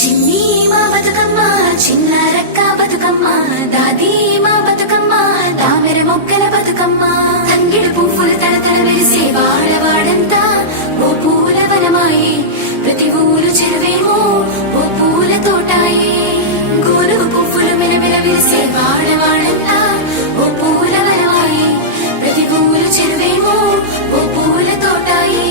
చిన్ని మా బతుకమ్మ చిన్నారక్క బతుకమ్మ దాది మా బతుకమ్మ తామెర మొక్కల బతుకమ్మ తంగిడు పువ్వులు తడతడ వెలిసే వాడవాడంతా ఓ పూల వనమాయే ప్రతి ఊరు చెరువేమో ఓ పూల తోటాయే గోరుగు పువ్వులు మెలమెల విరిసే వాడవాడంతా ఓ పూల వనమాయే ప్రతి ఊరు చెరువేమో ఓ పూల తోటాయే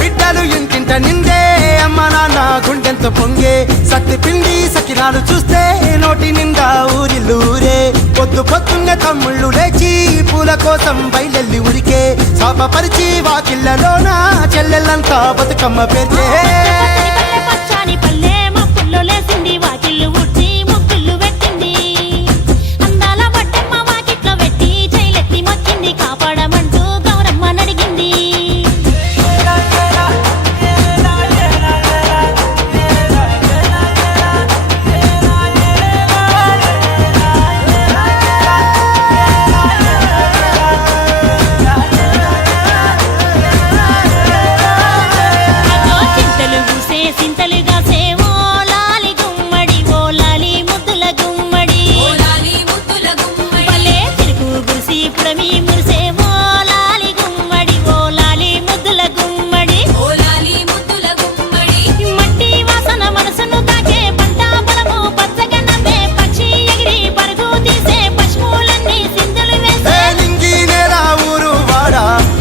బిడ్డలు ఇంటింట నిందే అమ్మ నాన్న గుండెంత పొంగే సత్తి పిండి సకినాలు చూస్తే నోటి నిండా ఊరిల్లూరే పొద్దు పొద్దున్న తమ్ముళ్ళు లేచి పూల కోసం బయలెల్లి ఉరికే శాపపరిచి వాకిళ్ళలోన చెల్లెళ్ళంతా బతుకమ్మ పేర్చే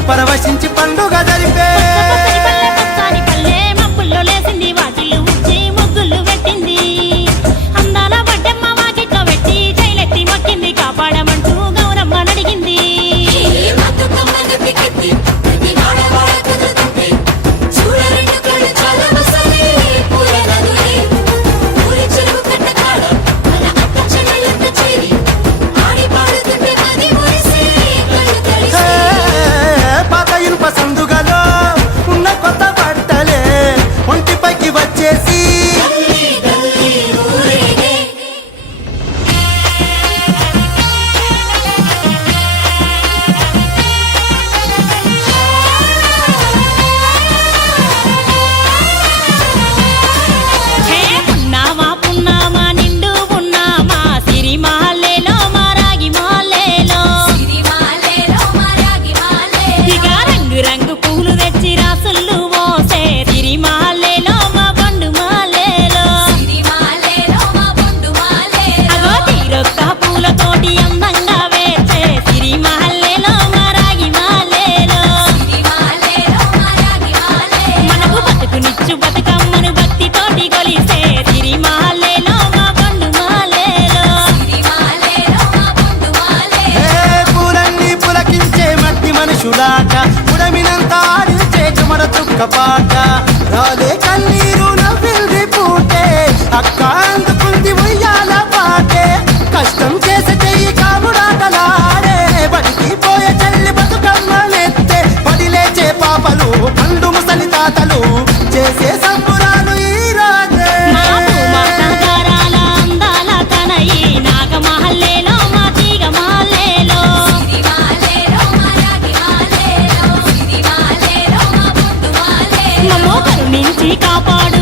పరవశించి పండుగ జరిపే ఉడమినంత ఆడిచే చుమర చుక్క పాట రాలే కన్నీరు నవ్వింది పూటే అక్క అందుకుంది ఉయ్యాల పాటే కష్టం చేసే చెయ్యి కాముడాటలాడే బడికి పోయే చెల్లి బతుకమ్మ నెత్తే పడిలేచే పాపలు పండు ముసలి తాతలు చేసే సంబురాలు ఈ రాజే కాపాడు